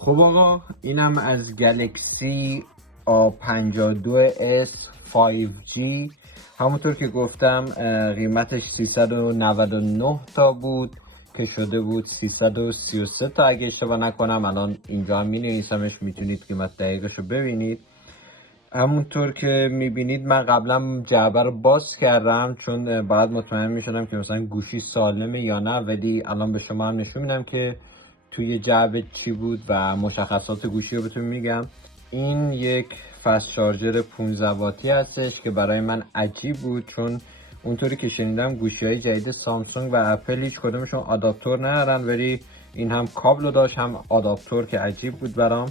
خب آقا، اینم از گلکسی A52s 5G. همونطور که گفتم قیمتش 399 تا بود که شده بود 333 تا اگه اشتباه نکنم. الان اینجا هم می‌نویسمش، میتونید قیمت دقیقش رو ببینید. همونطور که میبینید من قبلا جعبه رو باز کردم چون باید مطمئن میشدم که مثلا گوشی سالمه یا نه، ولی الان به شما هم نشون میدم که توی جعبه چی بود و مشخصات گوشی رو بهتون میگم. این یک فست شارژر 15 واتی هستش که برای من عجیب بود، چون اونطوری که شنیدم گوشی های جدید سامسونگ و اپل هیچ کدومشون آداپتور ندارن، ولی این هم کابل داشت هم آداپتور که عجیب بود برام.